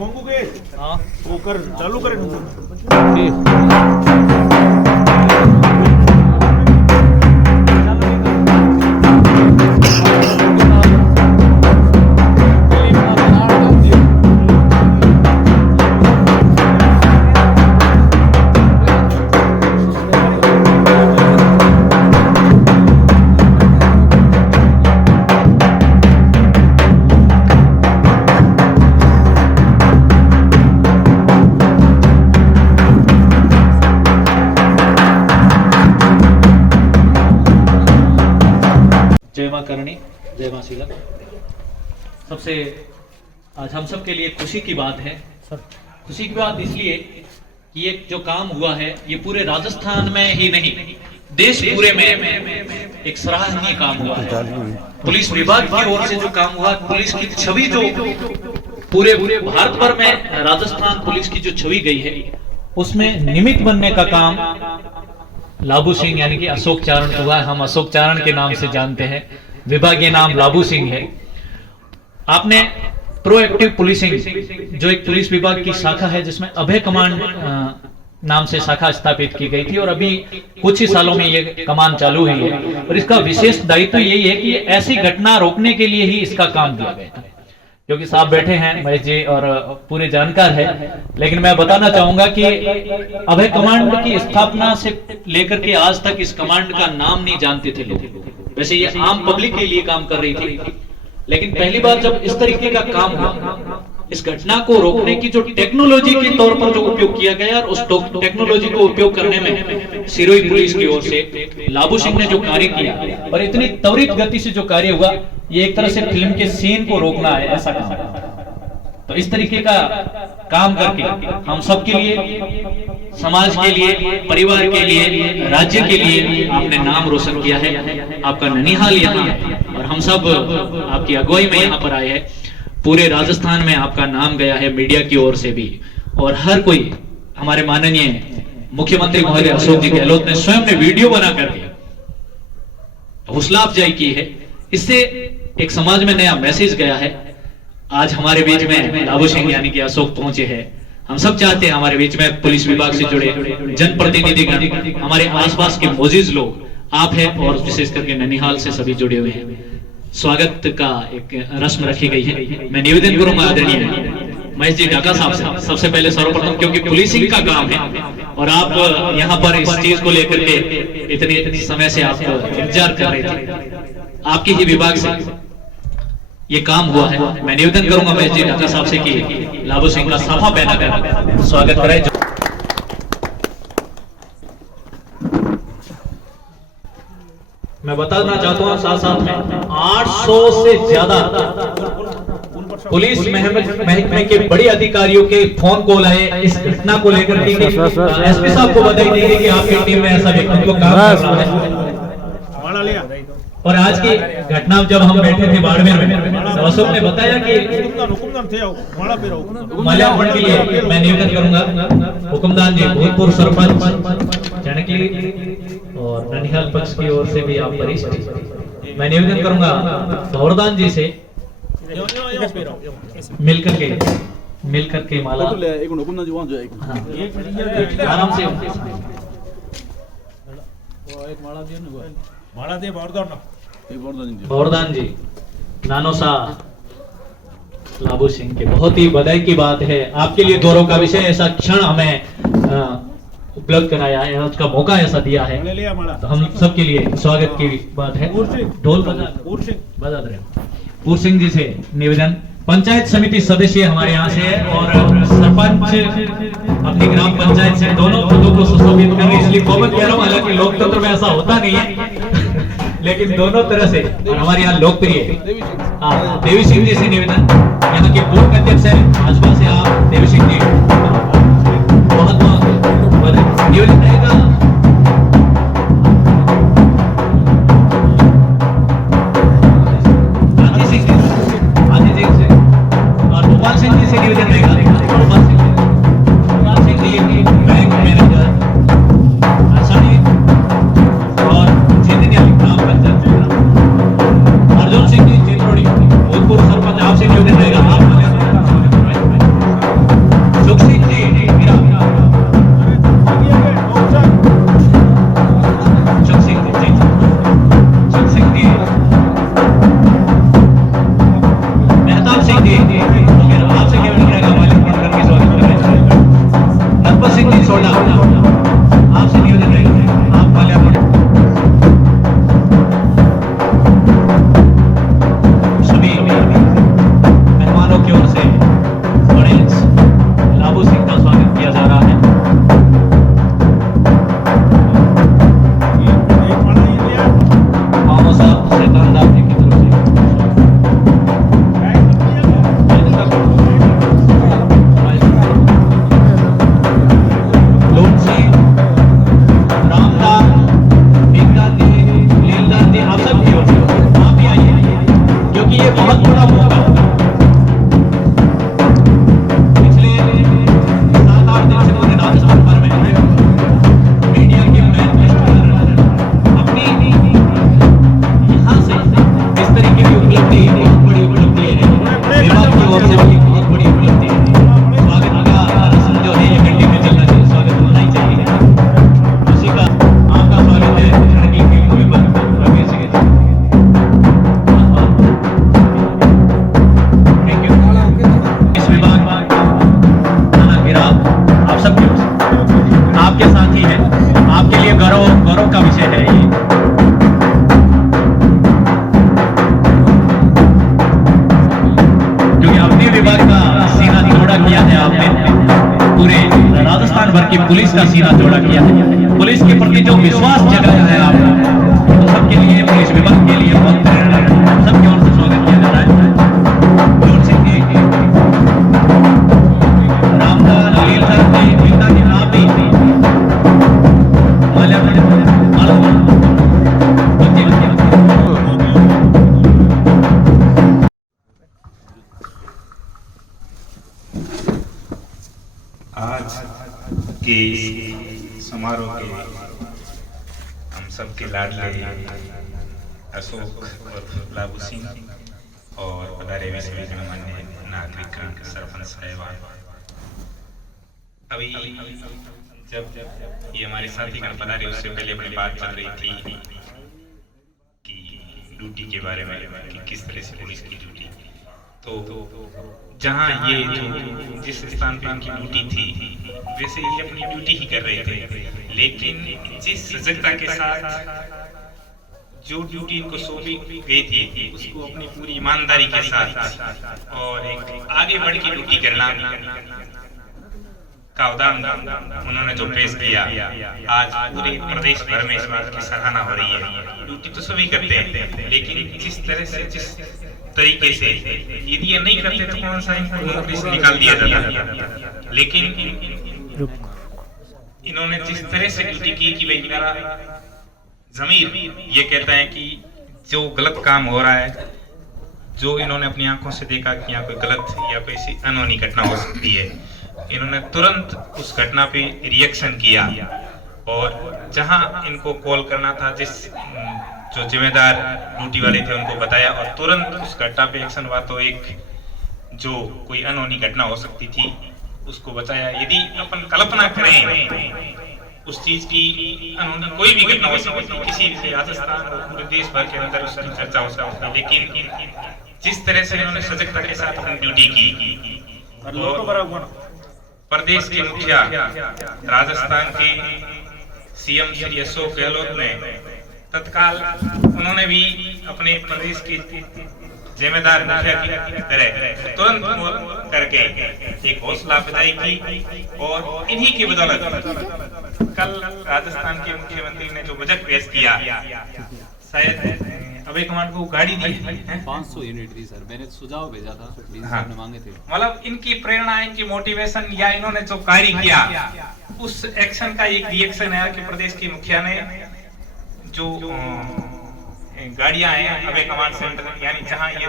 मंगू के हाँ वो कर चालू करें जय मां करणी, जय मां सीता। सबसे आज हम सब के लिए खुशी की बात है सर। खुशी की बात इसलिए कि ये जो काम हुआ है ये पूरे राजस्थान में ही नहीं देश पूरे में एक सराहनीय काम हुआ है। पुलिस विभाग की ओर से जो काम हुआ, पुलिस की छवि जो पूरे भारत भर में राजस्थान पुलिस की जो छवि गई है उसमें निमित्त बनने का काम लाबू सिंह यानी कि अशोक चारण हुआ है। हम अशोक चारण के नाम से जानते हैं, विभागीय नाम लाबू सिंह है। आपने प्रोएक्टिव पुलिसिंग जो एक पुलिस विभाग की शाखा है जिसमें अभय कमांड नाम से शाखा स्थापित की गई थी और अभी कुछ ही सालों में ये कमान चालू हुई है और इसका विशेष दायित्व यही है कि ऐसी घटना रोकने के लिए ही इसका काम दिया गया था। क्योंकि साहब बैठे हैं महेश जी और पूरे जानकार है, लेकिन मैं बताना चाहूंगा कि अभय कमांड की स्थापना से लेकर के आज तक इस कमांड का नाम नहीं जानते थे लोग। वैसे ये आम पब्लिक के लिए काम कर रही थी, लेकिन पहली बार जब इस तरीके का काम हुआ, इस घटना को रोकने की जो टेक्नोलॉजी के तौर पर जो उपयोग किया गया और उस टेक्नोलॉजी को उपयोग करने में सिरोही पुलिस की ओर से लाबू सिंह ने जो कार्य किया और इतनी त्वरित गति से जो कार्य हुआ, ये एक तरह से फिल्म के सीन को रोकना है ऐसा काम। तो इस तरीके का काम करके हम सब के लिए, समाज के लिए, परिवार के लिए, राज्य के लिए आपने नाम रोशन किया है। आपका ननिहाल यहाँ और हम सब आपकी अगुवाई में यहाँ पर आए हैं। पूरे राजस्थान में आपका नाम गया है मीडिया की ओर से भी, और हर कोई, हमारे माननीय मुख्यमंत्री महोदय अशोक जी गहलोत ने स्वयं ने वीडियो बना करके हौसला अफजाई की है। इससे एक समाज में नया मैसेज गया है। आज हमारे बीच में लाबू सिंह यानी कि अशोक पहुंचे हैं। हम सब चाहते हैं हमारे बीच में पुलिस विभाग से जुड़े जनप्रतिनिधिगण, हमारे आसपास के मोजिज लोग आप हैं और विशेष करके ननिहाल से सभी जुड़े हुए हैं। स्वागत का एक रस्म रखी गई है। मैं निवेदन करूंगा आदरणीय महेश जी ढाका साहब से, सबसे पहले सर्वप्रथम, क्योंकि पुलिसिंग का काम है और आप यहाँ पर इस चीज को लेकर के इतने समय से आप इंतजार कर रहे थे, आपके ही विभाग से ये काम हुआ है। मैं निवेदन करूंगा महेश जी ढाका साहब से कि लाबू सिंह का साफा पहना कर स्वागत कराए। मैं बताना चाहता हूं साथ साथ में 800 से ज्यादा पुलिस महकमे के बड़े अधिकारियों के फोन कॉल आए इस घटना को लेकर के। एसपी साहब को बधाई देंगे कि आपकी टीम में ऐसा व्यक्तित्व काम कर रहा है। और आज की घटना जब हम बैठे थे बाड़मेर में, तो अशोक ने बताया कि माल्यार्पण के लिए मैं निवेदन करूंगा हुकुमदान जी, भूतपूर्व सरपंच जानकी और ननिहाल पक्ष की ओर से भी आप वरिष्ठ, मैं निवेदन करूंगा भवरदान जी से मिलकर के माला आराम से भवरदान जी नानो सा लाबू सिंह के बहुत ही बधाई की बात है। आपके लिए गौरव का विषय, ऐसा क्षण हमें उपलब्ध कराया है, उसका मौका ऐसा दिया है, तो हम सबके लिए स्वागत की बात है। ढोल बजा रहे पूर सिंह जी से निवेदन, पंचायत समिति सदस्य हमारे यहाँ से है और सरपंच अपनी ग्राम पंचायत से दोनों पदों को सुशोभित कर रहे हैं, इसलिए कॉमन कह रहा हूँ। हालांकि लोकतंत्र में ऐसा होता नहीं है, लेकिन दोनों तरह से और हमारे यहाँ लोकप्रिय देवी सिंह जी से निवेदन, यहाँ के पूर्व अध्यक्ष है भाजपा से आप देवी सिंह जी, बहुत बहुत निवेदन रहेगा। पुलिस का सीना चौड़ा किया है, पुलिस के प्रति जो विश्वास जगाया है आपने, तो सबके लिए, पुलिस विभाग के लिए बहुत प्रेरणा है। सबकी ओर से स्वागत किया जा रहा है। जोर से रामलाल लीलधर के पिता के नाम भी आज के समारोह के हम सबके लाडले अशोक और लाबू सिंह और पधारे हुए सभी गणमान्य नागरिक, सरपंच साहिबान, अभी जब ये हमारे साथी गण पधारे उससे पहले अपनी बात चल रही थी कि ड्यूटी के बारे में कि किस तरह से पुलिस की ड्यूटी, तो जहाँ ये जो जिस स्थान पे उनकी ड्यूटी थी वैसे ये अपनी ड्यूटी ही कर रहे थे, लेकिन जिस सजगता के साथ जो ड्यूटी इनको सौंपी गई थी उसको अपनी पूरी ईमानदारी के साथ और एक आगे बढ़ के ड्यूटी करना का उदाहरण उन्होंने जो पेश किया, आज पूरे प्रदेश भर में इस बात की सराहना हो रही है। ड्यूटी तो सभी करते हैं, लेकिन जिस तरह से, जिस तरीके से, यदि ये नहीं करते तो कौन सा इनको नौकरी से निकाल दिया जाता, लेकिन इन्होंने जिस तरह से ड्यूटी की कि भाई मेरा ज़मीर ये कहता है कि जो गलत काम हो रहा है, जो इन्होंने अपनी आंखों से देखा कि यहाँ कोई गलत या कोई ऐसी अनहोनी घटना हो सकती है, इन्होंने तुरंत उस घटना पे रिएक्शन किया और जहां इनको कॉल करना था, जिस जो जिम्मेदार ड्यूटी वाले थे उनको बताया और तुरंत उस घटना पे एक्शन हुआ। तो एक जो कोई अनहोनी घटना हो सकती थी उसको बचाया। यदि अपन कल्पना करें उस चीज की, अनहोनी कोई भी घटना हो सकती है, किसी भी राजस्थान और पूरे देश भर के अंदर उसकी चर्चा हो सकती है, लेकिन जिस तरह से इन्होंने सजगता के साथ अपनी ड्यूटी की, प्रदेश के मुखिया राजस्थान के सीएम श्री अशोक गहलोत ने तत्काल उन्होंने भी अपने प्रदेश के जिम्मेदार मुखिया की तरह तुरंत करके एक हौसला अफजाई की और इन्हीं की बदौलत कल राजस्थान के मुख्यमंत्री ने जो बजट पेश किया, शायद अभय कमांड को गाड़ी दी है 500 यूनिट दी सर, मैंने सुझाव भेजा था, हाँ, मांगे थे। मतलब इनकी प्रेरणा, इनकी मोटिवेशन या इन्होंने जो कार्य किया उस एक्शन का एक रिएक्शन है कि प्रदेश के मुखिया ने जो गाड़ियां हैं अभय कमांड सेंटर, यानी जहां ये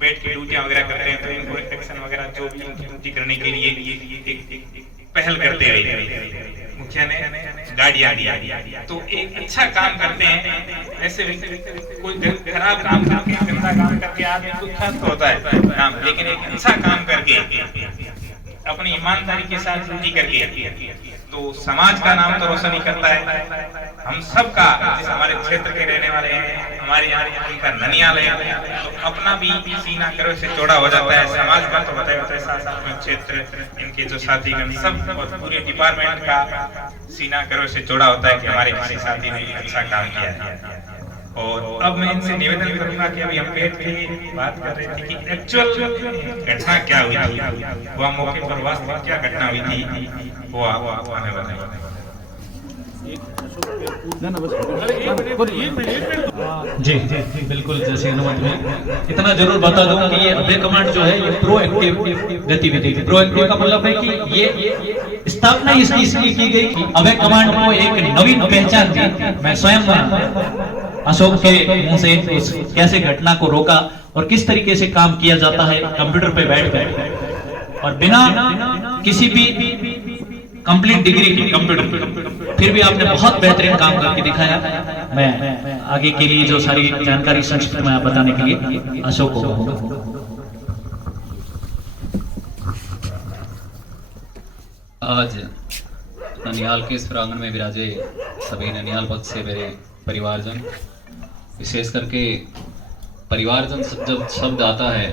बैठ के ड्यूटियां वगैरह करते हैं, तो इनको एक्शन वगैरह जो भी उनकी ड्यूटी करने के लिए पहल करते रहे मुखिया ने गाड़ियां दिया। तो एक अच्छा काम करते हैं, ऐसे कोई खराब काम करके, गंदा काम करके आदमी को खर्च होता है काम, लेकिन एक अच्छा काम करके अपनी ईमानदारी के साथ ड्यूटी करके तो समाज का नाम तो रोशन ही करता है। हम सब का, जिस हमारे क्षेत्र के रहने वाले हैं, हमारे यहाँ उनका ननियाल है, तो अपना भी सीना गर्व से चौड़ा हो जाता है। समाज का तो बताया होता है, साथ साथ में क्षेत्र, इनके जो साथीगण सब और पूरे डिपार्टमेंट का सीना गर्व से चौड़ा होता है कि हमारे किसी साथी ने अच्छा काम किया है। और अब मैं इनसे निवेदन करूंगा कि अभी हम बैठ के बात कर रहे थे कि एक्चुअल घटना क्या हुई थी, वह मौके पर वास्तविक क्या घटना हुई थी, वो आप हमें बताइए। जी जी बिल्कुल, जैसे अनुमति में इतना जरूर बता दूं कि ये अभय कमांड जो है ये प्रोएक्टिव गतिविधि थी। प्रोएक्टिव का मतलब है कि ये स्थापना इसकी इसलिए की गई कि अभय कमांड को एक नवीन पहचान दी। मैं स्वयं अशोक के मुंह से उस कैसे घटना को रोका और किस तरीके से काम किया जाता है कंप्यूटर पे बैठकर और बिना किसी भी कंप्लीट डिग्री की कंप्यूटर, फिर भी आपने बहुत बेहतरीन काम करके दिखाया। मैं आगे के लिए जो सारी जानकारी संक्षिप्त में बताने के लिए अशोक को कहूंगा। आज ननिहाल के इस प्रांगण में विराजे सभी ननिहाल पक्ष से मेरे परिवारजन, विशेष करके परिवारजन जब शब्द आता है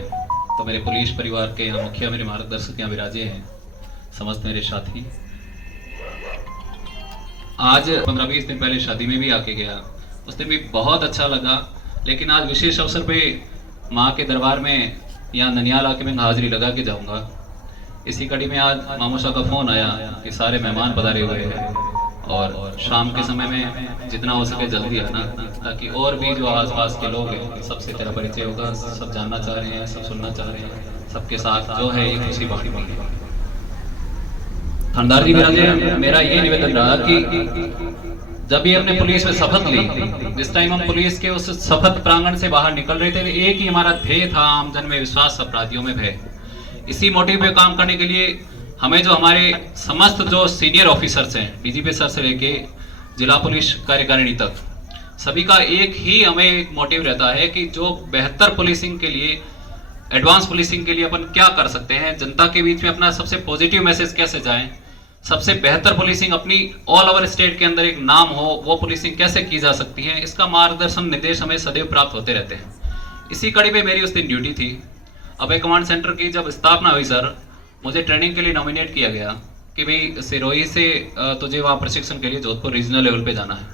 तो मेरे पुलिस परिवार के यहाँ मुखिया, मेरे मार्गदर्शक यहाँ विराजे हैं, समस्त मेरे साथी। आज 15-20 दिन पहले शादी में भी आके गया, उस दिन भी बहुत अच्छा लगा, लेकिन आज विशेष अवसर पे माँ के दरबार में यहाँ ननिहाल आके मैं हाजिरी लगा के जाऊंगा। इसी कड़ी में आज मामू शाह का फोन आया कि सारे मेहमान पधारे हुए हैं और शाम के समय में जितना हो सके जल्दी आना, ताकि और भी जो आसपास के लोग हैं सबसे तेरा परिचय होगा, सब जानना चाह रहे हैं, सब सुनना चाह रहे हैं, सबके साथ जो है ये खुशी बांटनी है। थानेदार जी विराजे, मेरा ये निवेदन रहा कि जब ये हमने पुलिस में शपथ ली, जिस टाइम हम पुलिस के उस शपथ प्रांगण से बाहर निकल रहे थे, एक ही हमारा ध्येय था, आमजन में विश्वास, अपराधियों में भय। इसी मोटिव पे काम करने के लिए हमें जो हमारे समस्त जो सीनियर ऑफिसर्स हैं, डीजीपी सर से लेके जिला पुलिस कार्यकारिणी तक, सभी का एक ही हमें एक मोटिव रहता है कि जो बेहतर पुलिसिंग के लिए, एडवांस पुलिसिंग के लिए अपन क्या कर सकते हैं, जनता के बीच में अपना सबसे पॉजिटिव मैसेज कैसे जाए, सबसे बेहतर पुलिसिंग अपनी ऑल ओवर स्टेट के अंदर एक नाम हो, वो पुलिसिंग कैसे की जा सकती है, इसका मार्गदर्शन निर्देश हमें सदैव प्राप्त होते रहते हैं। इसी कड़ी में मेरी उस दिन ड्यूटी थी। अभय कमांड सेंटर की जब स्थापना हुई सर, मुझे ट्रेनिंग के लिए नॉमिनेट किया गया कि भाई सिरोही से तुझे वहाँ प्रशिक्षण के लिए जोधपुर रीजनल लेवल पे जाना है।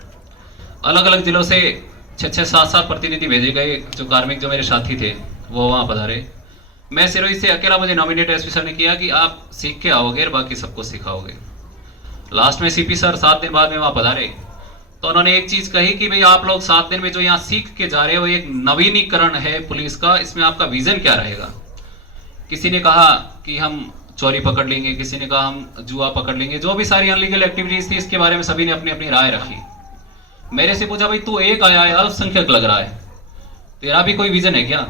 अलग अलग जिलों से 6-6, 7-7 प्रतिनिधि भेजे गए, जो कार्मिक जो मेरे साथी थे वो वहाँ पधारे। मैं सिरोही से अकेला, मुझे नॉमिनेट एसपी सर ने किया कि आप सीख के आओगे और बाकी सबको सिखाओगे। लास्ट में सीपी सर 7 दिन बाद में वहाँ पधारे, तो उन्होंने एक चीज कही कि भाई आप लोग 7 दिन में जो यहाँ सीख के जा रहे हो, एक नवीनीकरण है पुलिस का, इसमें आपका विजन क्या रहेगा। किसी ने कहा कि हम चोरी पकड़ लेंगे, किसी ने कहा हम जुआ पकड़ लेंगे, जो भी सारी अनलीगल एक्टिविटीज थी इसके बारे में सभी ने अपनी अपनी राय रखी। मेरे से पूछा भाई तू एक आया है, अल्पसंख्यक लग रहा है, तेरा भी कोई विजन है क्या।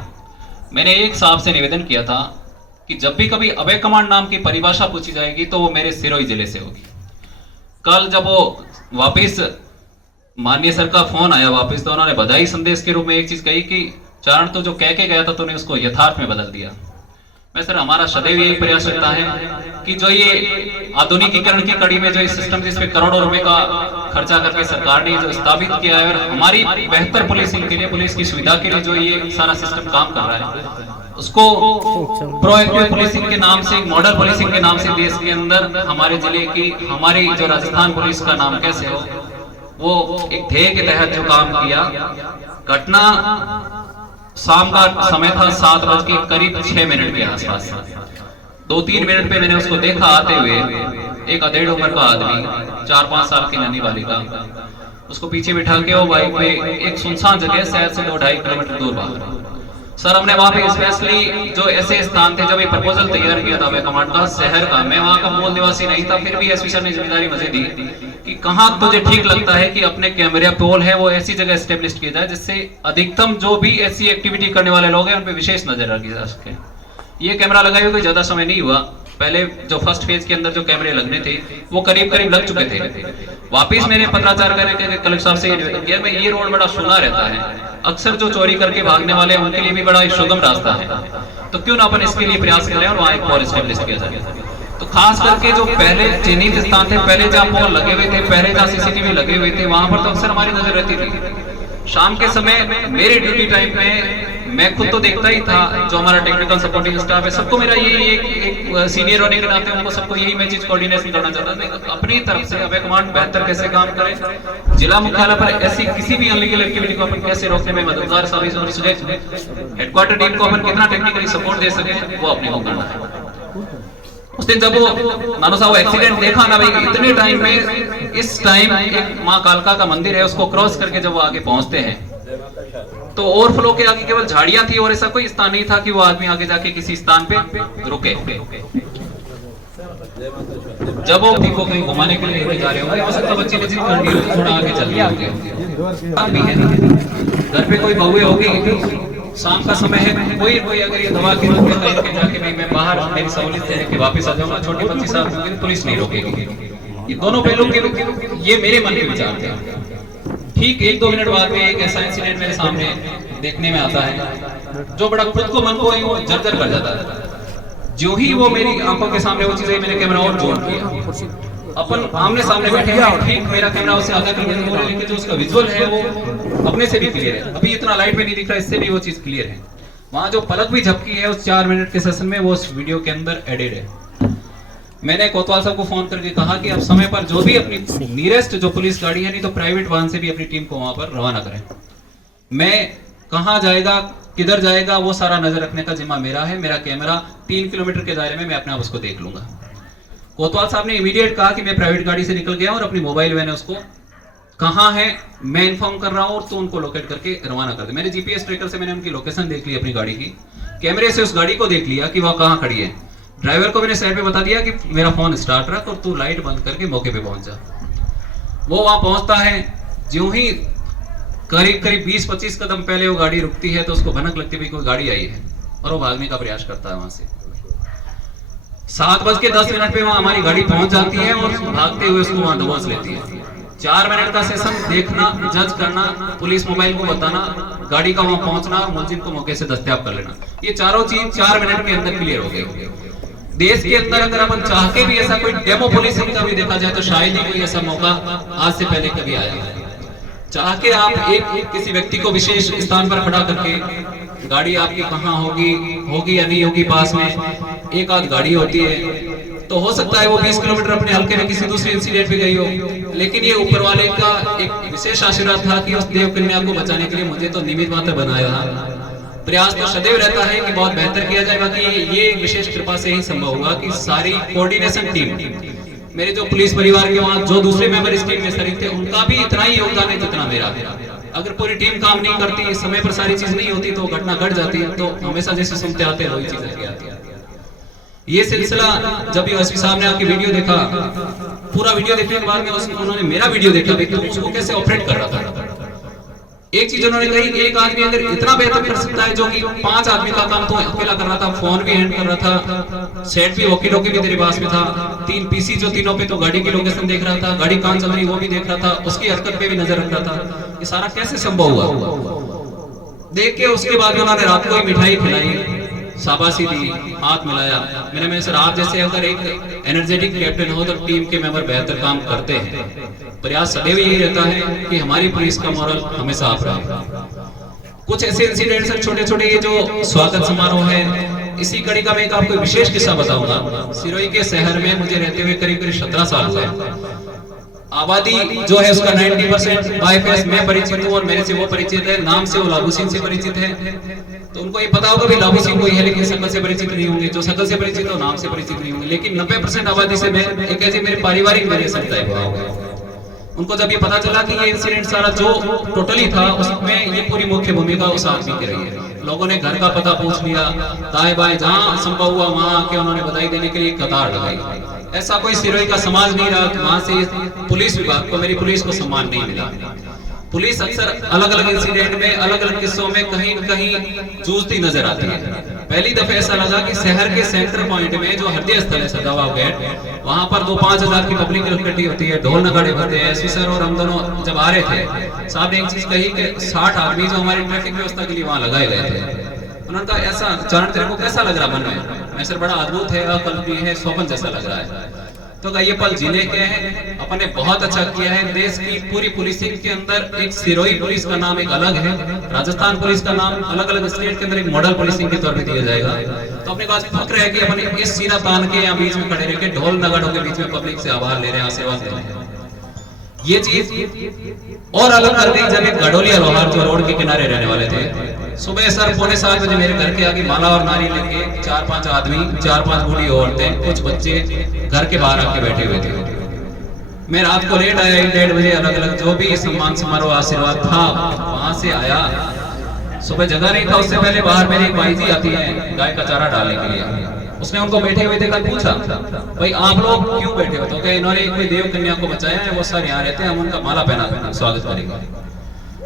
मैंने एक साहब से निवेदन किया था कि जब भी कभी अभय कमांड नाम की परिभाषा पूछी जाएगी तो वो मेरे सिरोही जिले से होगी। कल जब वो वापिस माननीय सर का फोन आया वापस, तो उन्होंने बधाई संदेश के रूप में एक चीज कही कि चारण तो जो कह के गया था तूने उसको यथार्थ में बदल दिया। मैं सर, हमारा सदैव यही प्रयास रहता है कि जो ये आधुनिकीकरण की कड़ी में जो इस सिस्टम जिसपे करोड़ों रुपए का खर्चा करके सरकार ने जो स्थापित किया है, और हमारी बेहतर पुलिसिंग के लिए, पुलिस की सुविधा के लिए जो ये सारा सिस्टम काम कर रहा है, उसको प्रोएक्टिव पुलिसिंग के नाम से, मॉडल पुलिसिंग के नाम से देश के अंदर हमारे जिले की, हमारी जो राजस्थान पुलिस का नाम कैसे हो, वो एक ध्येय के तहत जो काम किया। घटना शाम का समय था, 7 बज के करीब 6 मिनट के आसपास। 2-3 मिनट पे मैंने उसको देखा आते हुए, एक अधेड़ उम्र का आदमी, 4-5 साल की नन्ही बालिका, उसको पीछे बिठा के वो बाइक पे एक सुनसान जगह शहर से 2-2.5 किलोमीटर दूर भाग। सर, हमने वहां पे स्पेशली जो ऐसे स्थान थे, जब ये प्रपोजल तैयार किया था मैं कमांड का शहर का, मैं वहां का मूल निवासी नहीं था, फिर भी एसपी सर ने जिम्मेदारी मुझे दी कि कहां तुझे ठीक लगता है कि अपने कैमरे पोल है वो ऐसी जगह एस्टेब्लिश किया जाए जिससे अधिकतम जो भी ऐसी एक्टिविटी करने वाले लोग हैं उन पे विशेष नजर रखी जा सके। ये कैमरा लगाए हुए कोई ज्यादा समय नहीं हुआ, पहले जो फर्स्ट फेज के अंदर जो कैमरे लगने थे वो करीब करीब लग चुके थे। वापिस मैंने पत्राचार करके कलेक्टर साहब से ये निवेदन किया, मैं ये रोड बड़ा सुना रहता है, अक्सर जो चोरी करके भागने वाले हैं उनके लिए भी बड़ा सुगम रास्ता है, तो क्यों ना अपन इसके लिए प्रयास करें और वहाँ एक पोल एस्टेब्लिश किया जाए। तो खास करके जो पहले चिन्हित स्थान थे, पहले जहाँ पोल लगे हुए थे, पहले जहाँ सीसीटीवी लगे हुए थे, वहां पर तो अक्सर हमारी नजर रहती थी। शाम के समय मेरे ड्यूटी टाइम में मैं खुद तो देखता ही था, जो हमारा टेक्निकल सपोर्टिंग स्टाफ है, सबको मेरा ये एक सीनियर होने के नाते उनको सबको यही मैं चीज कोऑर्डिनेशन करना चाहता था। अपनी तरफ से अभय कमांड बेहतर कैसे काम करे, जिला मुख्यालय पर ऐसी किसी भी अनलीगल एक्टिविटी को अपन कैसे रोकने में मददगार साबित हो सके, हेडक्वार्टर टीम को अपन कितना टेक्निकली सपोर्ट दे सके, वो अपने को करना है। उस दिन जब वो मानो साहब एक्सीडेंट देखा ना भाई, इतने टाइम में, इस टाइम एक माँ कालका का मंदिर है, उसको क्रॉस करके जब वो आगे पहुंचते हैं तो ओवरफ्लो के आगे केवल झाड़ियां थी और ऐसा कोई स्थान नहीं था कि वो आदमी आगे जाके किसी स्थान पे रुके। जब वो को कहीं घुमाने के लिए जा रहे होंगे, हो सकता बच्चे ने जिद कर दी, थोड़ा आगे चल गए होंगे, घर पे कोई बहुएं होगी, शाम का समय है, कोई अगर ये दवा की रोक देता है जाके मैं बाहर मेरी सहूलियत देने के वापस आ जाऊंगा, छोटी बच्ची साहब पुलिस नहीं रोकेगी। ये दोनों पहलू के ये मेरे मन के विचार थे। ठीक 1-2 मिनट बाद में एक ऐसा इंसिडेंट मेरे सामने देखने में आता है जो बड़ा खुद को मन को वो जर्जर कर जाता है। जो ही वो मेरी आंखों के सामने वो चीजें, मैंने कैमरा और जोड़ किया, अपन आमने सामने बैठे हैं, ठीक मेरा कैमरा उससे आधा क्लियर हो रहा है, लेकिन जो उसका विजुअल है वो अपने से भी क्लियर है। अभी इतना लाइट में नहीं दिख रहा, इससे भी वो चीज क्लियर है। वहां जो पलक भी झपकी है उस 4 मिनट के सेशन में, वो उस वीडियो के अंदर एडेड है। मैंने कोतवाल साहब को फोन करके कहा कि आप समय पर जो भी अपनी नियरेस्ट जो पुलिस गाड़ी है, नहीं तो प्राइवेट वाहन से भी अपनी टीम को वहां पर रवाना करें। मैं कहाँ जाएगा, किधर जाएगा वो सारा नजर रखने का जिम्मा मेरा है। मेरा कैमरा 3 किलोमीटर के दायरे में मैं अपने आप उसको देख लूंगा। कोतवाल साहब ने इमीडिएट कहा कि मैं प्राइवेट गाड़ी से निकल गया और अपनी मोबाइल मैंने उसको कहाँ है मैं इन्फॉर्म कर रहा हूँ और तो उनको लोकेट करके रवाना कर दे। मैंने जीपीएस ट्रैकर से मैंने उनकी लोकेशन देख ली, अपनी गाड़ी की कैमरे से उस गाड़ी को देख लिया कि वह कहाँ खड़ी है। ड्राइवर को मैंने साइड पे बता दिया कि मेरा फोन स्टार्ट रख और तू लाइट बंद करके मौके पे पहुंच जा। वो वहां पहुंचता है, ज्यों ही करीब 20-25 कदम पहले वो गाड़ी रुकती है तो उसको भनक लगती है कोई गाड़ी आई है और वो भागने का प्रयास करता है वहां से। 7:10 पे वहां हमारी गाड़ी पहुंच जाती है और भागते हुए उसको वहां दबोच लेती है। 4 मिनट का सेशन देखना, जज करना, पुलिस मोबाइल को बताना, गाड़ी का वहां पहुंचना और मुलजिम को मौके से दस्तयाब कर लेना, ये चारों चीज 4 मिनट के अंदर क्लियर हो गई। देश के अंदर अगर अपन चाह के भी ऐसा कोई डेमो पुलिसिंग का भी देखा जाए तो शायद ही कोई ऐसा मौका आज से पहले कभी आया। चाह के आप एक किसी व्यक्ति को विशेष स्थान पर खड़ा करके गाड़ी आपकी कहाँ होगी या नहीं होगी, पास में एक आध गाड़ी होती है तो हो सकता है वो 20 किलोमीटर अपने हल्के में किसी दूसरे इंसिडेंट पे गई हो, लेकिन ये ऊपर वाले का एक विशेष आशीर्वाद था कि उस देव कन्या को बचाने के लिए मुझे तो निमित्त मात्र बनाया। प्रयास तो सदैव रहता है कि बहुत बेहतर किया जाए, बाकी ये विशेष कृपा से ही संभव हुआ कि सारी कोऑर्डिनेशन टीम, मेरे जो पुलिस परिवार के वहां जो दूसरे मेंबर इस टीम में शरीक थे उनका भी इतना ही योगदान है जितना मेरा। अगर पूरी टीम काम नहीं करती, समय पर सारी चीज नहीं होती तो घटना घट जाती है। तो हमेशा जैसे सुनते आते हैं वही चीज आगे आती है। ये सिलसिला जब एसपी साहब ने आके वीडियो देखा, पूरा वीडियो देखने के बाद में उन्होंने मेरा वीडियो देखा कि तुम उसको कैसे ऑपरेट कर रहा था। एक चीज उन्होंने कही, एक आदमी अगर इतना बेहतर कर सकता है जो कि 5 आदमी का काम तो अकेला कर रहा था, फोन भी हैंड कर रहा था, सेट भी वॉकी टॉकी भी तेरे पास में था, 3 पीसी जो तीनों पे तो गाड़ी की लोकेशन देख रहा था, गाड़ी कहां चल रही वो भी देख रहा था, उसकी हरकत पे भी नजर रख रहा था। ये सारा कैसे संभव हुआ? देख के उसके बाद उन्होंने रात को ही मिठाई खिलाई, शाबाशी दी, हाथ मिलाया। मैंने सर आप जैसे अगर एक एनर्जेटिक कैप्टन हो तो टीम के मेंबर बेहतर काम करते हैं। प्रयास सदैव यही रहता है कि हमारी पुलिस का मोरल हमेशा आप रहे। कुछ ऐसे इंसिडेंट्स हैं छोटे छोटे, ये जो स्वागत समारोह है, इसी कड़ी का मैं एक आपको विशेष किस्सा बताऊंगा। सिरोही के शहर में मुझे रहते हुए करीब 17 साल हुए। आबादी जो है उसका 90% बाय फेस मैं परिचित हूँ और मेरे से वो परिचित है, नाम से वो लाबू सिंह से परिचित है। तो उनको ये पता होगा भी लाबू सिंह कोई है, लेकिन शकल से परिचित नहीं होंगे। जो शकल से परिचित हो नाम से परिचित नहीं होंगे। लेकिन 90% आबादी से मैं एक ऐसे मेरे पारिवारिक मेरे सकता है। उनको जब ये पता चला कि ये इंसिडेंट सारा जो टोटली था उसमें ये पूरी मुख्य भूमिका उस आदमी की रही है। लोगों ने घर का पता पूछ लिया, दाएं बाएं जहां संभव हुआ वहां आके उन्होंने बधाई देने के लिए कतार लगाई। ऐसा कोई सिरोही का समाज नहीं रहा वहां से पुलिस विभाग को, मेरी पुलिस को सम्मान नहीं मिला। पुलिस अक्सर अलग अलग इंसिडेंट में, अलग अलग किस्सों में कहीं न कहीं जूझती नजर आती है। पहली दफे ऐसा लगा कि शहर के सेंटर पॉइंट में जो हृदय स्थल है सदावाव गेट, वहां पर 2-5 हजार की पब्लिक इकट्ठी होती है, ढोल नगाड़े बजते हैं। एसपी सर और हम दोनों जब आ रहे थे, साहब ने एक चीज कही कि 60 आदमी जो हमारी ट्रैफिक व्यवस्था के लिए वहां लगाए गए थे। उन्होंने कहा ऐसा चरण तेरे को कैसा लग रहा मन में? मैं सर बड़ा अद्भुत है, अकल्पनीय है, स्वप्न जैसा लग रहा है। तो ये पल जीने के हैं, अपन ने बहुत अच्छा किया है। देश की पूरी पुलिसिंग के अंदर एक सिरोही पुलिस का नाम एक अलग है, राजस्थान पुलिस का नाम अलग अलग स्टेट के अंदर एक मॉडल पुलिसिंग के तौर पे दिया जाएगा। तो अपने पास फक्र है कि अपन इस सीना तान के यहाँ बीच में खड़े रह के ढोल नगाड़ों के बीच में पब्लिक से आभार ले रहे हैं, आशीर्वाद ले रहे हैं। ये चीज और अलग कर दी जब एक गडोलिया लोहार जो रोड के किनारे रहने वाले थे, सुबह सर 7:45 बजे मेरे घर के आगे माला और नारी लेके 4-5 आदमी, 4-5 बूढ़ी औरतें, कुछ बच्चे घर के बाहर आके बैठे हुए थे। मैं रात को लेट आया, 1-1:30 बजे, अलग अलग जो भी सम्मान समारोह आशीर्वाद था वहां से आया। सुबह जगह नहीं था, उससे पहले बाहर मेरी एक भाई जी आती है गाय का चारा डालने के लिए। उसने उनको बैठे हुए देखा, पूछा भाई आप लोग क्यों बैठे हो? तो क्या इन्होंने कोई देव कन्या को बचाया है, वो सर यहाँ रहते हैं, हम उनका माला पहना स्वागत करेंगे।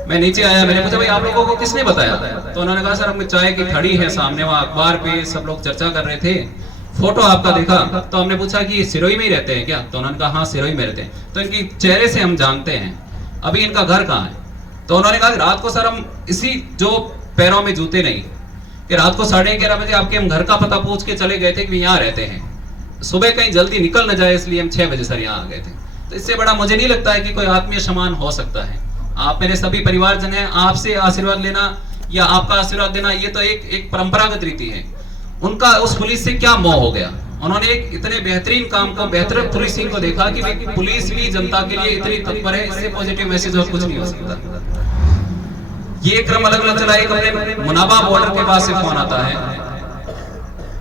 मैं नीचे आया, मैंने पूछा भाई आप लोगों को किसने बताया? तो उन्होंने कहा सर हमने चाय की थड़ी है सामने, वहाँ अखबार पे सब लोग चर्चा कर रहे थे, फोटो आपका देखा। तो हमने पूछा कि सिरोही में ही रहते हैं क्या? तो उन्होंने कहा हाँ सिरोही में रहते हैं। तो इनकी चेहरे से हम जानते हैं, अभी इनका घर कहाँ है? तो उन्होंने कहा रात को सर हम इसी जो पैरों में जूते नहीं कि रात को 11:30 बजे आपके हम घर का पता पूछ के चले गए थे कि यहाँ रहते हैं, सुबह कहीं जल्दी निकल न जाए इसलिए हम 6 बजे सर यहाँ आ गए थे। तो इससे बड़ा मुझे नहीं लगता है कि कोई आत्मीय सम्मान हो सकता है। आप मेरे सभी परिवारजन हैं, आपसे आशीर्वाद लेना या आपका आशीर्वाद देना ये तो एक परंपरागत रीति है। उनका उस पुलिस से क्या मोह हो गया? उन्होंने एक इतने बेहतरीन काम को, बेहतर पुलिसिंग को देखा कि पुलिस भी जनता के लिए इतनी तत्पर है, इससे पॉजिटिव मैसेज और कुछ नहीं हो सकता। ये क्रम अलग अलग चला। एक अपने मुनाबा बॉर्डर के पास से फोन आता है,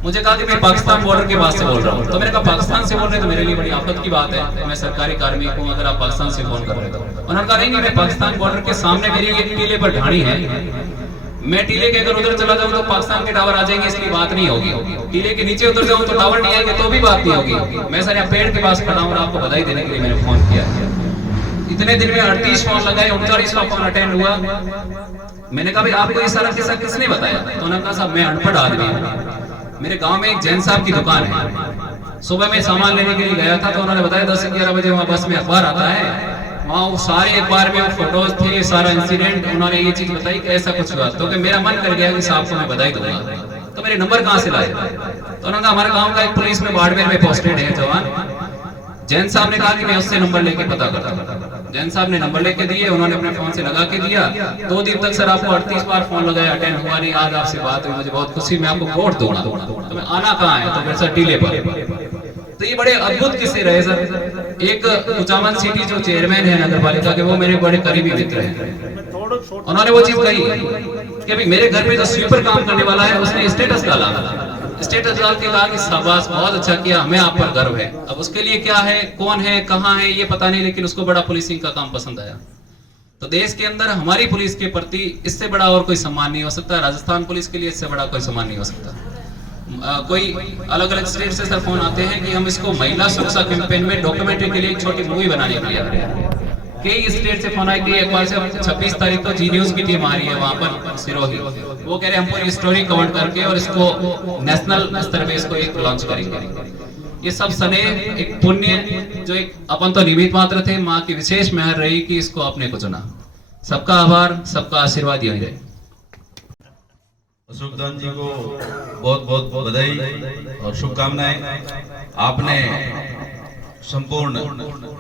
मुझे कहा कि मैं पाकिस्तान बॉर्डर के पास से बोल रहा हूँ। तो मैंने कहा पाकिस्तान से बोल रहे तो मेरे लिए बड़ी आफत की बात है, मैं सरकारी कार्मिक हूँ, अगर आप पाकिस्तान से फोन कर रहे हो। उन्होंने कहा नहीं मैं पाकिस्तान बॉर्डर के सामने मेरी एक टीले पर ढाणी है, मैं टीले के अगर उधर चला जाऊँ तो पाकिस्तान के टावर आ जाएंगे, इसलिए बात नहीं होगी। टीले के नीचे उतर जाऊँ तो टावर नहीं आएंगे तो भी बात नहीं होगी। मैं सर यहाँ पेड़ के पास खड़ा हूँ और आपको बधाई देने के लिए मैंने फोन किया। इतने दिन में 38 फोन लगाए, 39वां फोन अटेंड हुआ। मैंने कहा भाई आपको ये सारा किस्सा किसने बताया? तो उन्होंने कहा साहब मैं अनपढ़ आदमी हूँ, मेरे गांव में एक जैन साहब की दुकान है, सुबह में सामान लेने के लिए गया था तो उन्होंने बताया 10-11 बजे वहाँ बस में अखबार आता है, वहाँ वो सारे अखबार में फोटोज थे, सारा इंसिडेंट, उन्होंने ये चीज बताई कि ऐसा कुछ हुआ। तो मेरा मन कर गया कि साहब को मैं बधाई दूंगा। तो मेरे नंबर कहाँ से लाए? तो उन्होंने हमारे गाँव का एक पुलिस में बाड़मेर में पोस्टेड है जवान, जैन साहब ने कहा कि मैं उससे नंबर लेके पता करता हूँ। जैन साहब ने नंबर लेके दिए, उन्होंने अपने फोन से लगा के दिया। 2 दिन तक सर आपको 38 बार फोन लगाया, अटेंड हुआ नहीं। आज आपसे बात हुई, मुझे बहुत खुशी, मैं आपको वोट दूंगा। तो मैं आना कहाँ है? तो मेरे सर टीले पर। तो ये बड़े अद्भुत किस्से रहे सर। एक कुचामन सिटी जो चेयरमैन है नगर पालिका के, वो मेरे बड़े करीबी मित्र हैं, उन्होंने वो चीज कही कि अभी मेरे घर में जो स्वीपर काम करने वाला है उसने स्टेटस डाला, स्टेटस डाल के कहा कि शाबाश बहुत अच्छा किया, हमें आप पर गर्व है। अब उसके लिए क्या है, कौन है, कहाँ है ये पता नहीं, लेकिन उसको बड़ा पुलिसिंग का काम पसंद आया। तो देश के अंदर हमारी पुलिस के प्रति इससे बड़ा और कोई सम्मान नहीं हो सकता। राजस्थान पुलिस के लिए इससे बड़ा कोई सम्मान नहीं हो सकता। कोई अलग अलग स्टेट से सर फोन आते हैं कि हम इसको महिला सुरक्षा कैंपेन में डॉक्यूमेंट्री के लिए एक छोटी मूवी बनाने के लिए। कई स्टेट से फोन आए कि एक बार से 26 तारीख को जी न्यूज की टीम आ रही है वहां पर सिरोही, वो कह रहे हम पूरी स्टोरी कवर करके और इसको नेशनल स्तर पे इसको एक लॉन्च करेंगे। ये सब सने एक पुण्य जो एक अपन तो निमित्त मात्र थे, माँ की विशेष मेहर रही कि इसको आपने को चुना। सबका आभार, सबका आशीर्वाद यही रहे। अशोकदान जी को बहुत बहुत बधाई और शुभकामनाएं। आपने संपूर्ण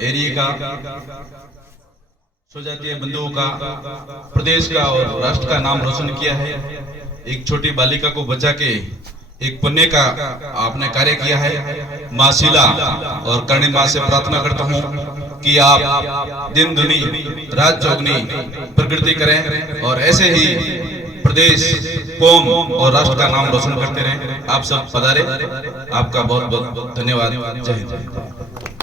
एरिया का, स्वजातीय बंधुओं का, प्रदेश का और राष्ट्र का नाम रोशन किया है। एक छोटी बालिका को बचा के एक पुण्य का आपने कार्य किया है। माँ शीला और करणी माँ से प्रार्थना करता हूँ कि आप दिन दुनी रात चौगनी प्रकृति करें और ऐसे ही प्रदेश, कौम और राष्ट्र का नाम रोशन करते रहें। आप सब पधारे, आपका बहुत बहुत धन्यवाद। जय हिंद।